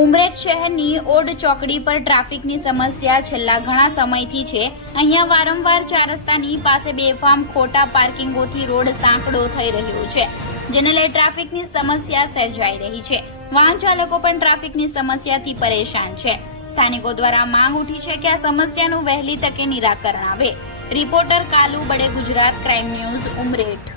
ઉમરેઠ શહેરની ઓડ ચોકડી પર ટ્રાફિકની સમસ્યા છેલ્લા ઘણા સમયથી છે. અહીંયા વારંવાર ચાર રસ્તાની પાસે બેફામ ખોટા પાર્કિંગોથી રોડ સાંકડો થઈ રહ્યો છે, જેને લઈ ટ્રાફિકની સમસ્યા સર્જાઈ રહી છે. વાહન ચાલકો પણ ટ્રાફિકની સમસ્યાથી પરેશાન છે. સ્થાનિકો દ્વારા માંગ ઉઠી છે કે આ સમસ્યાનું વહેલી તકે નિરાકરણ આવે. Reporter Kalu Bade, Gujarat crime news, Umreth.